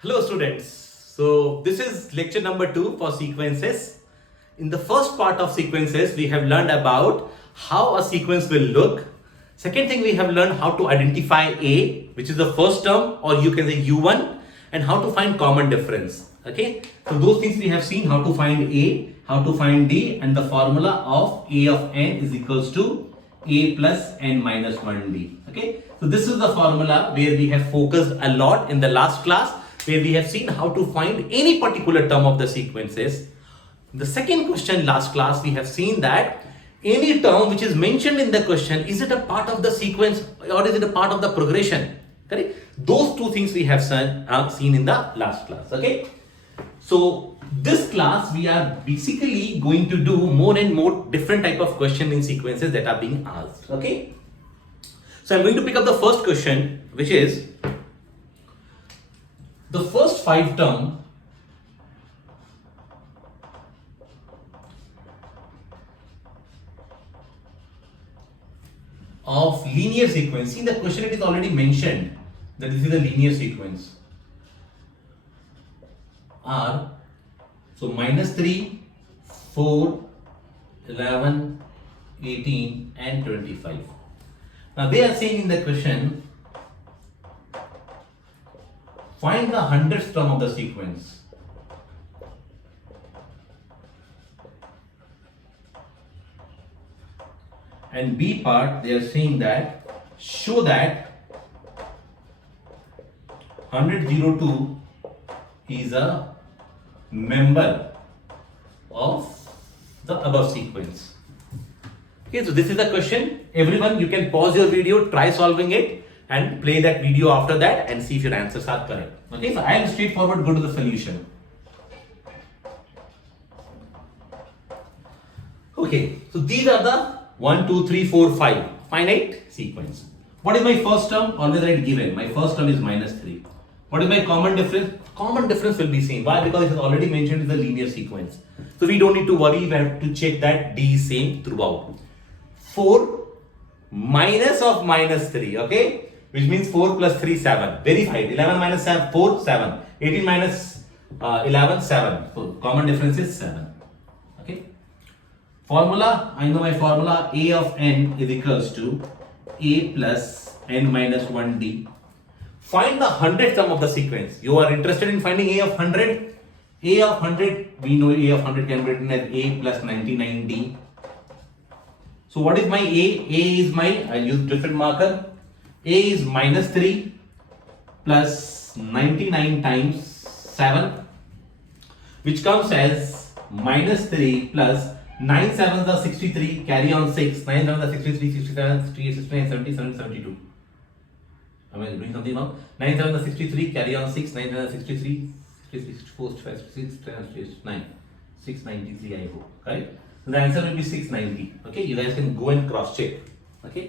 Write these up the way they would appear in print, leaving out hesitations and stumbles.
Hello students. So this is lecture number 2 for sequences. In the first part of sequences, we have learned about how a sequence will look. Second thing, we have learned how to identify A, which is the first term, or you can say U1, and how to find common difference. Okay. So those things we have seen: how to find A, how to find D, and the formula of A of n is equals to A plus n minus 1D. Okay. So this is the formula where we have focused a lot in the last class, where we have seen how to find any particular term of the sequences. The second question last class, we have seen that any term which is mentioned in the question, is it a part of the sequence or is it a part of the progression? Correct? Those two things we have seen in the last class. Okay. So this class we are basically going to do more and more different type of question in sequences that are being asked. Okay. So I'm going to pick up the first question, which is the first 5 terms of linear sequence. See, the question it is already mentioned that this is a linear sequence. Are so -3, 4, 11, 18 and 25. Now they are saying in the question, find the 100th term of the sequence. And B part, they are saying that show that 102 is a member of the above sequence. Okay, so this is the question. Everyone, you can pause your video, try solving it, and play that video after that and see if your answers are correct. Okay, so I will straightforward go to the solution. Okay, so these are the 1, 2, 3, 4, 5 finite sequence. What is my first term? Always write given. My first term is -3. What is my common difference? Common difference will be same. Why? Because it is already mentioned in the linear sequence. So we don't need to worry. We have to check that D is same throughout. 4 minus of -3. Okay, which means 4 plus 3, 7. Verified. 11 minus 7, 4, 7. 18 minus 11, 7. So common difference is 7. Okay. Formula, I know my formula. A of n is equals to A plus n minus 1D. Find the 100th term of the sequence. You are interested in finding A of 100? A of 100, we know A of 100 can be written as A plus 99D. So what is my A? A is my, I'll use different marker. A is -3 plus 99 times 7, which comes as -3 plus 9 sevens are 63, carry on 6, 9 sevens are 63, 67, 68, 69, 70, 72. Am I doing something wrong? 9 sevens are 63, carry on 6, 9 sevens are 63, 64, 65, 66, 9, 693 I hope, correct? So the answer will be 690. Okay, you guys can go and cross check. Okay,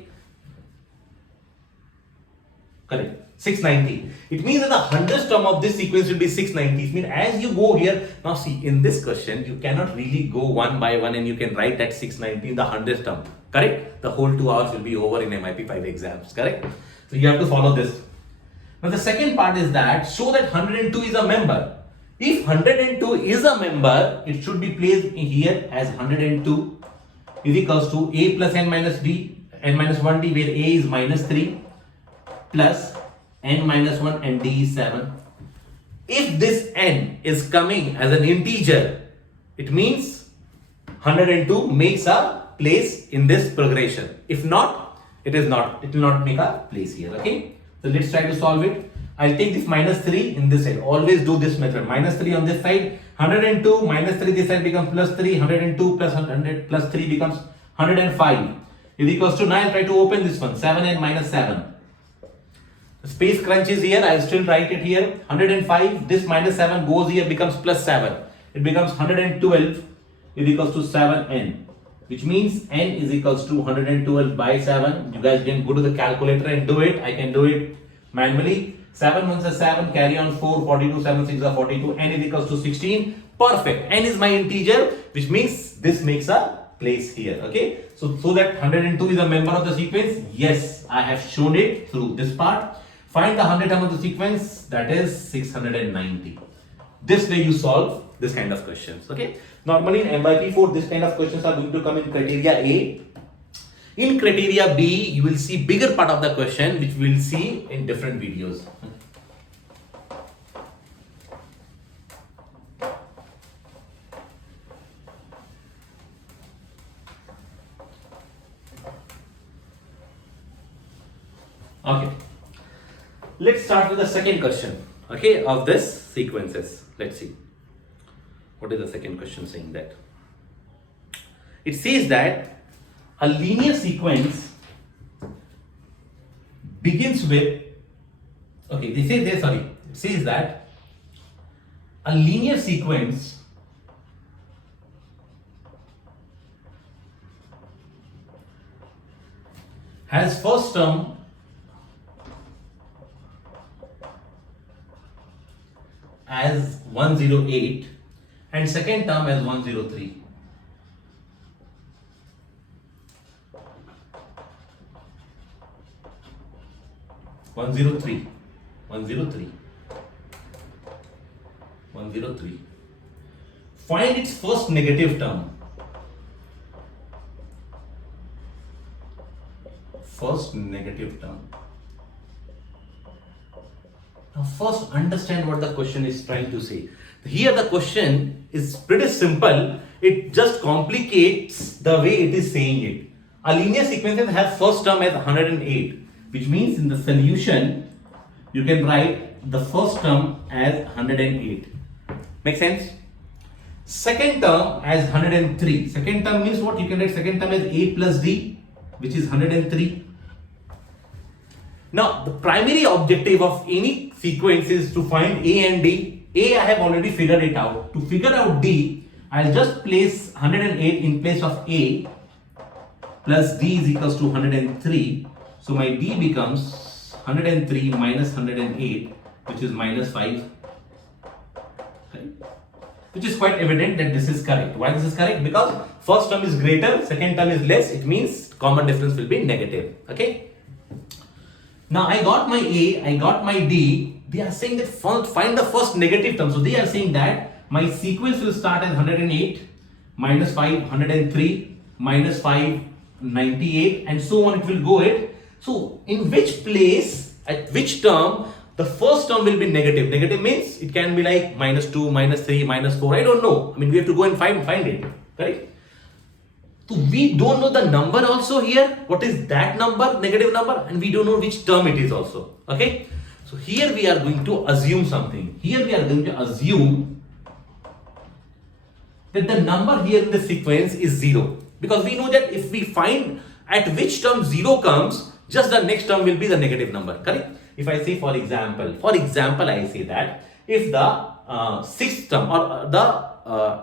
correct. 690. It means that the 100th term of this sequence will be 690. It means as you go here, now see in this question, you cannot really go one by one and you can write that 690 in the 100th term. Correct? The whole 2 hours will be over in MYP 5 exams. Correct? So you have to follow this. Now the second part is that show that 102 is a member. If 102 is a member, it should be placed in here as 102 is equals to A plus n minus D, n minus 1D, where A is -3 plus n minus 1 and D is 7. If this n is coming as an integer, it means 102 makes a place in this progression. If not, it is not. It will not make a place here. Okay. So let's try to solve it. I'll take this -3 in this side. Always do this method. -3 on this side. 102 -3 this side becomes +3. 102 plus 100 plus 3 becomes 105. Is equals to 9. Try to open this one. 7 and -7. The space crunch is here. I'll still write it here. 105. This -7 goes here, becomes +7. It becomes 112 is equals to 7n. Which means n is equals to 112 by 7. You guys can go to the calculator and do it. I can do it manually. 7 ones are 7, carry on 4, 42, 7 6 are 42, n is equals to 16. Perfect. N is my integer, which means this makes a place here. Okay. So that 102 is a member of the sequence. Yes, I have shown it through this part. Find the 100th term of the sequence, that is 690. This way you solve this kind of questions. Okay. Normally in MYP 4, this kind of questions are going to come in criteria A. In criteria B, you will see bigger part of the question, which we will see in different videos. Okay. Let's start with the second question, okay, of this sequences. Let's see. What is the second question saying that? It says that a linear sequence begins with, okay, it says that a linear sequence has first term as 108 and second term as 103. One zero three. Find its first negative term. Now first understand what the question is trying to say. Here the question is pretty simple. It just complicates the way it is saying it. A linear sequence has first term as 108, which means in the solution you can write the first term as 108. Make sense? Second term as 103. Second term means what? You can write second term as A plus D, which is 103. Now, the primary objective of any sequence is to find A and D. A, I have already figured it out. To figure out D, I'll just place 108 in place of A plus D is equals to 103. So my D becomes 103 minus 108, which is minus 5. Okay. Which is quite evident that this is correct. Why this is correct? Because first term is greater, second term is less. It means common difference will be negative. Okay. Now I got my A, I got my D. They are saying that find the first negative term. So they are saying that my sequence will start as 108, minus 5, 103, minus 5, 98, and so on. It will go it. So in which place, at which term, the first term will be negative. Negative means it can be like minus 2, minus 3, minus 4. I don't know. I mean, we have to go and find it. Correct? So we don't know the number also here. What is that number, negative number? And we don't know which term it is also. Okay. So here we are going to assume something. Here we are going to assume that the number here in the sequence is 0. Because we know that if we find at which term 0 comes, just the next term will be the negative number. Correct? If I say for example, I say that if the sixth term or the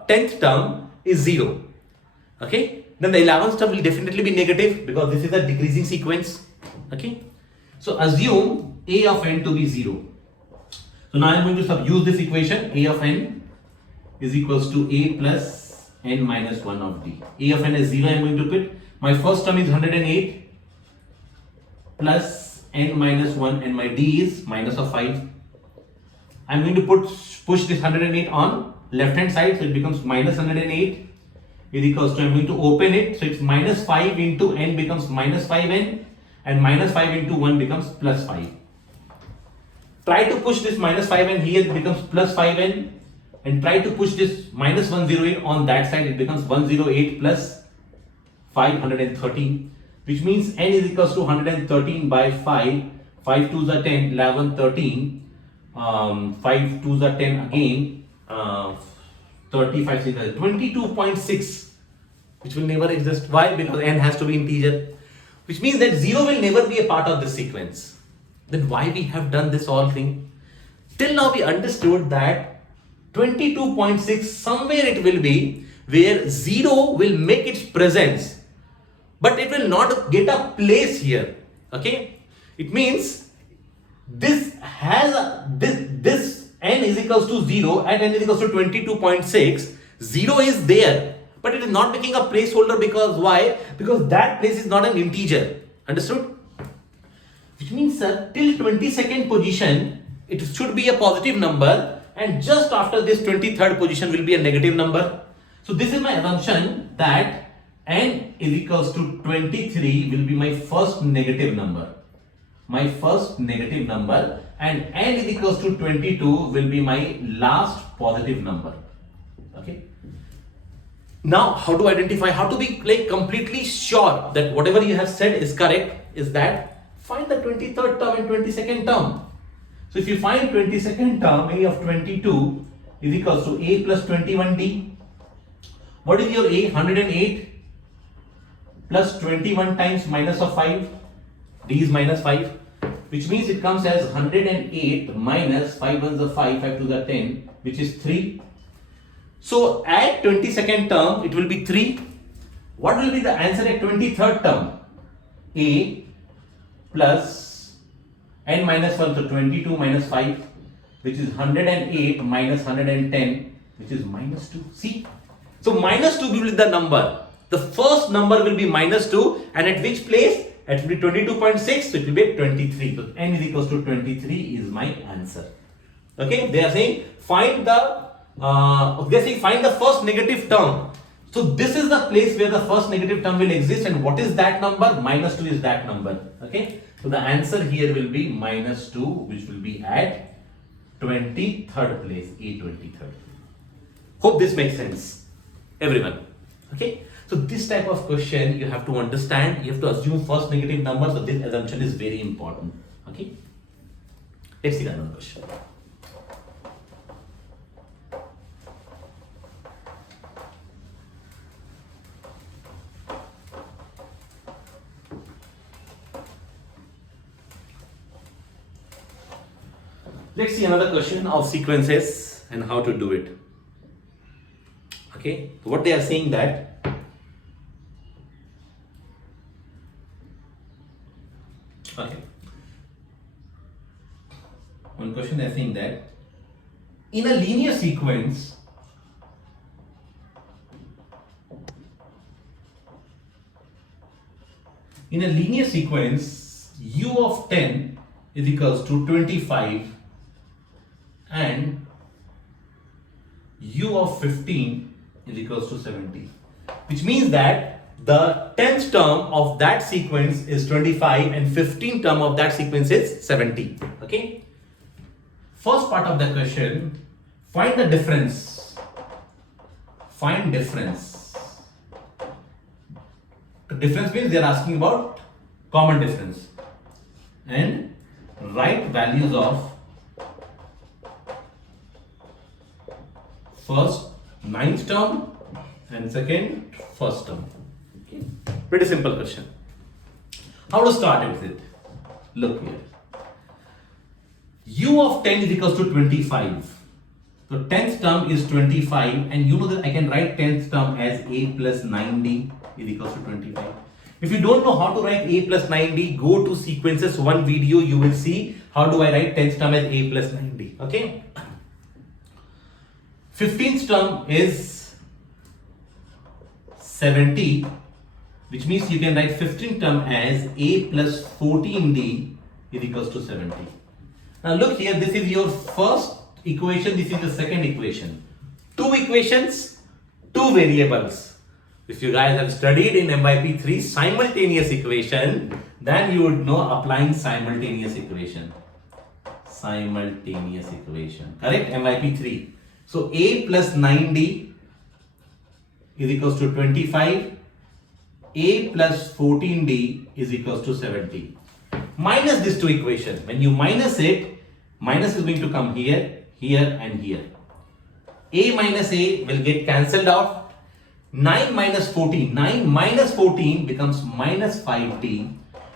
10th term is 0. Okay. Then the 11th term will definitely be negative because this is a decreasing sequence. Okay. So assume A of n to be 0. So now I am going to use this equation. A of n is equals to A plus n minus 1 of D. A of n is 0. I am going to put my first term is 108 plus n minus 1 and my D is minus of 5. I am going to push this 108 on left hand side. So it becomes minus 108. Is equals to, I'm going to open it, so it's minus 5 into n becomes minus 5n and minus 5 into 1 becomes plus 5. Try to push this minus 5n here, it becomes plus 5n, and try to push this minus 108 on that side, it becomes 108 plus 513, which means n is equals to 113 by 5, 5 2s are 10, 11, 13, 5 2s are 10 again, 35, 22.6, which will never exist. Why? Because n has to be integer, which means that 0 will never be a part of this sequence. Then why we have done this all thing? Till now we understood that 22.6 somewhere it will be where 0 will make its presence, but it will not get a place here. Okay, it means this has this n is equals to 0 and n is equals to 22.6. 0 is there, but it is not making a placeholder because why? Because that place is not an integer. Understood? which means sir, till 22nd position it should be a positive number, and just after this 23rd position will be a negative number. So this is my assumption that n is equals to 23 will be my first negative number. My first negative number, and n is equals to 22 will be my last positive number. Okay. Now, how to identify, how to be like completely sure that whatever you have said is correct, is that find the 23rd term and 22nd term. So if you find 22nd term, a of 22 is equals to a plus 21d. What is your a? 108 plus 21 times minus of 5. D is minus 5, which means it comes as 108 minus 5 ones are 5, 5 to the 10, which is 3. So at 22nd term, it will be 3. What will be the answer at 23rd term? A plus n minus 1, so 22 minus 5, which is 108 minus 110, which is minus 2. See? So minus 2 will be the number. The first number will be minus 2, and at which place? It will be 22.6, so it will be 23. So n is equals to 23 is my answer. Okay, they are saying find the find the first negative term. So this is the place where the first negative term will exist, and what is that number? Minus 2 is that number. Okay, so the answer here will be minus 2, which will be at 23rd place, A 23rd. Hope this makes sense, everyone. Okay. So this type of question you have to understand, you have to assume first negative number, so this assumption is very important. Okay. Let's see another question. Let's see another question of sequences and how to do it. Okay, so what they are saying that okay, one question they are saying that in a linear sequence, u of 10 is equals to 25 and u of 15 is equals to 70, which means that the 10th term of that sequence is 25 and 15th term of that sequence is 70. Okay. First part of the question, find the difference. Find difference. The difference means they are asking about common difference, and write values of first 9th term and second first term. Okay. Pretty simple question. How to start with it? Look here. U of 10 is equals to 25. So 10th term is 25, and you know that I can write 10th term as a plus 9d is equals to 25. If you don't know how to write a plus 9d, go to sequences 1 video, you will see how do I write 10th term as a plus 9d. Okay. 15th term is 70, which means you can write 15th term as a plus 14d is equals to 70. Now look here, this is your first equation, this is the second equation. Two equations, two variables. If you guys have studied in MYP 3 simultaneous equation, then you would know applying simultaneous equation. Simultaneous equation, correct? MYP 3. So a plus 9d is equals to 25, a plus 14d is equals to 70. Minus these two equations. When you minus it, minus is going to come here, here and here. A minus a will get cancelled out. 9 minus 14, 9 minus 14 becomes minus 5t,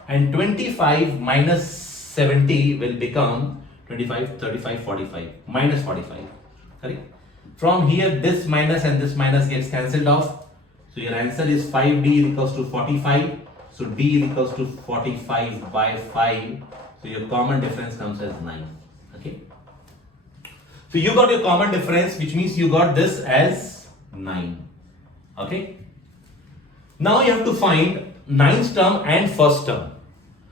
and 25 minus 70 will become 25, 35, 45, minus 45. Correct? From here, this minus and this minus gets cancelled off. So your answer is 5d is equals to 45. So d is equals to 45 by 5. So your common difference comes as 9. Okay. So you got your common difference, which means you got this as 9. Okay. Now you have to find 9th term and first term.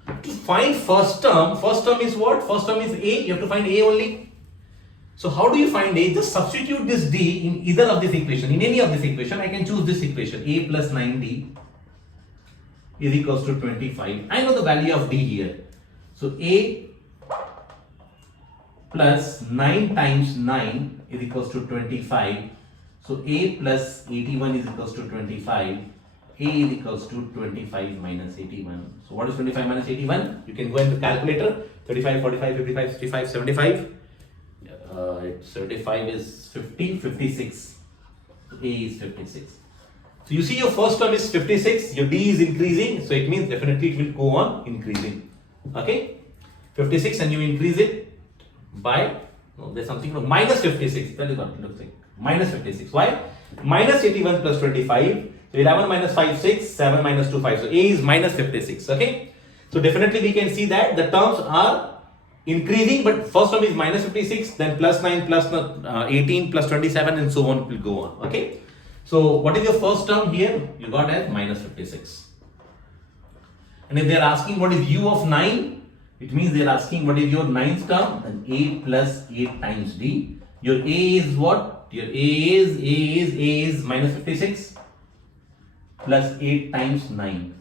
To find first term is what? First term is A, you have to find A only. So how do you find A? Just substitute this D in either of this equation. In any of this equation, I can choose this equation. A plus 9D is equals to 25. I know the value of D here. So A plus 9 times 9 is equals to 25. So A plus 81 is equals to 25. A is equals to 25 minus 81. So what is 25 minus 81? You can go into calculator. 35, 45, 55, 65, 75. 75 is 50, 56. A is 56. So you see your first term is 56, your D is increasing, so it means definitely it will go on increasing. Okay? 56 and you increase it by, no, there's something wrong, minus 56. That is what it looks like. Minus 56. Why? Minus 81 plus 25. So 11 minus 5, 6, 7 minus 2, 5. So A is minus 56. Okay? So definitely we can see that the terms are increasing, but first term is minus 56, then plus 9, plus 18, plus 27, and so on will go on. Okay? So what is your first term here? You got as minus 56. And if they are asking what is U of 9, it means they are asking what is your 9th term, then A plus 8 times D. Your A is what? Your A is minus 56 plus 8 times 9,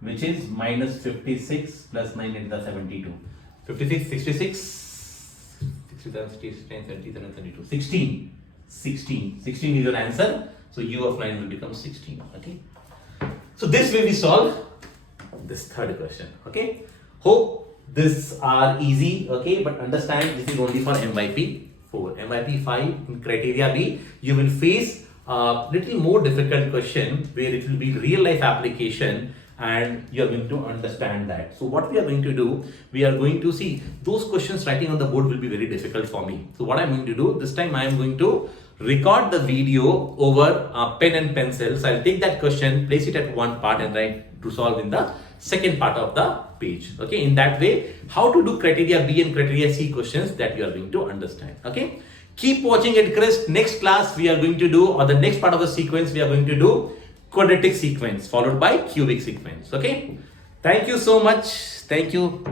which is minus 56 plus 9 is the 72. 56, 66, 67, 69, 77, 32. 16. 16. 16 is your answer. So U of 9 will become 16. Okay. So this way we solve this third question. Okay. Hope this are easy. Okay. But understand this is only for MYP 4. MYP 5 in criteria B, you will face a little more difficult question where it will be real life application, and you are going to understand that. So what we are going to do, we are going to see those questions writing on the board will be very difficult for me. So what I'm going to do, this time I am going to record the video over pen and pencil. So I'll take that question, place it at one part and write to solve in the second part of the page. Okay, in that way, how to do criteria B and criteria C questions that you are going to understand. Okay, keep watching at Crest. Next class we are going to do, or the next part of the sequence we are going to do quadratic sequence followed by cubic sequence. Okay, thank you so much. Thank you.